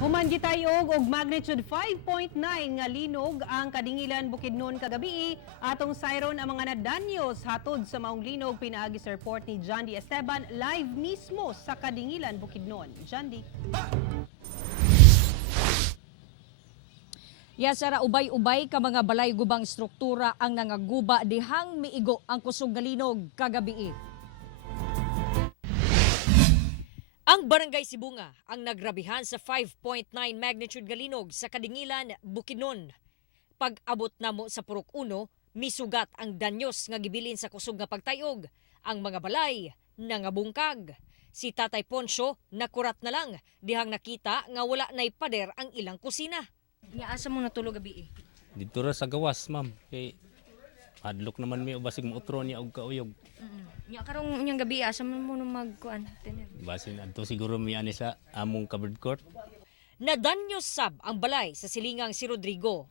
Human gitayog og magnitude 5.9 nga linog ang Kadingilan Bukidnon kagabi atong sayron ang mga nadanyos hatod sa maong linog pinaagi sa report ni John D. Esteban live mismo sa Kadingilan Bukidnon. John D. Yasara ubay-ubay ka mga balay gubang struktura ang nangaguba dihang miigo ang kusog nga linog kagabi. Ang Barangay Sibunga ang nagrabihan sa 5.9 magnitude nga linog sa Kadingilan, Bukidnon. Pag-abot namo sa Purok 1, misugat ang danyos nga gibilin sa kusog nga pagtayog. Ang mga balay nangabungkag. Si Tatay Poncio nakurat na lang dihang nakita nga wala nay pader ang ilang kusina. Nga asa mo natulog gabi? Dito ra sa gawas, ma'am. Kay adlok naman mi basig mautro niya og kauyog. Nya karong unyang gabi asa mo magkuan? Basin adto siguro mi ani sa among covered court. Nadanyos sab ang balay sa silingang si Rodrigo.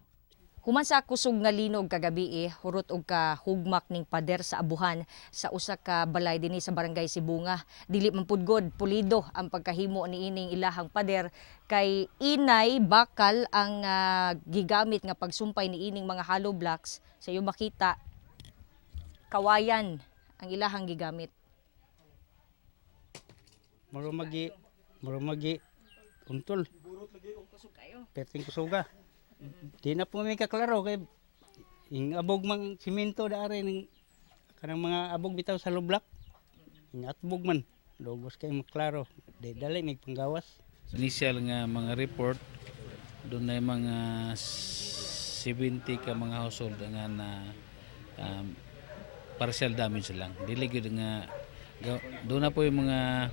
Human sa kusog nga linog kagabi hurot og kahugmak ning pader sa abuhan sa usa ka balay dinhi sa Barangay Sibunga. Dili man pud god pulido ang pagkahimo niining ilahang pader kay inay bakal ang gigamit nga pagsumpay niining mga hollow blocks. Sa iyo makita kawayan ang ilahang gigamit. Marumagi untol. Perting kusuga. Di na po may kaklaro kay yung abog mang simento daari ng kanang mga abog bitaw sa lublak. Yung atbog man logos kay maklaro. Di dali may panggawas. Initial nga mga report doon na mga 70 ka mga household nga na partial damage lang. Dili gyud nga doon na po yung mga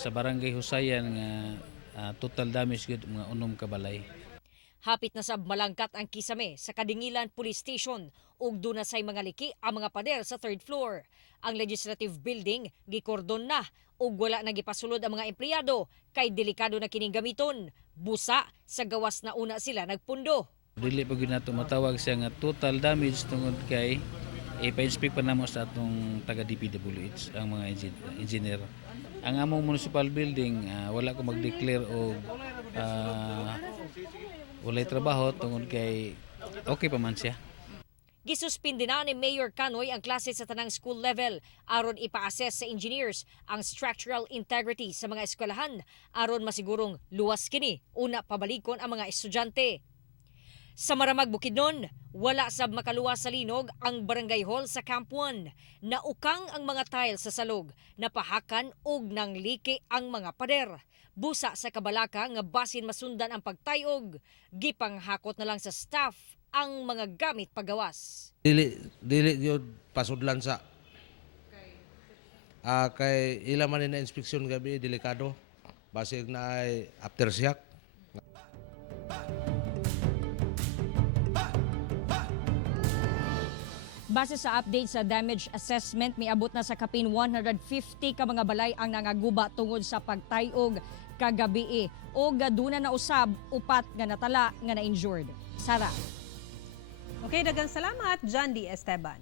sa barangay Husayan nga total damage gyud mga unom ka balay. Hapit na sab malangkat ang kisame sa Kadingilan Police Station ug doon na say mga liki ang mga pader sa 3rd floor. Ang legislative building gikordon na ug wala na gipasulod ang mga empleyado kay delikado na kining gamiton. Busa sa gawas na una sila nagpundo. Dili pa gyud nato matawag siya nga total damage tungod kay ipa-inspect pa namo sa atong taga DPWH ang mga engineer. Ang among municipal building wala ko mag-declare og walay trabaho tungod kay okay pa man siya. Gisuspindi na ni Mayor Canoy ang klase sa tanang school level aron ipa-assess sa engineers ang structural integrity sa mga eskwelahan aron masigurong luwas kini una pabalikon ang mga estudyante. Sa Maramag, Bukidnon, wala sab makaluwas sa linog ang barangay hall sa Camp 1. Naukang ang mga tiles sa salog, napahakan og nangliki ang mga pader. Busa sa kabalaka nga basin masundan ang pagtayog, gipanghakot na lang sa staff ang mga gamit pagawas. Dili yun pasudlan sa kay ila man na inspeksyon gabi delikado basig na ay aftershock. Base sa update sa damage assessment, miabot na sa kapin 150 ka mga balay ang nangaguba tungod sa pagtayog kagabi o gaduna na usab upat nga natala nga na-injured. Sara. Okay, daghang salamat John D. Esteban.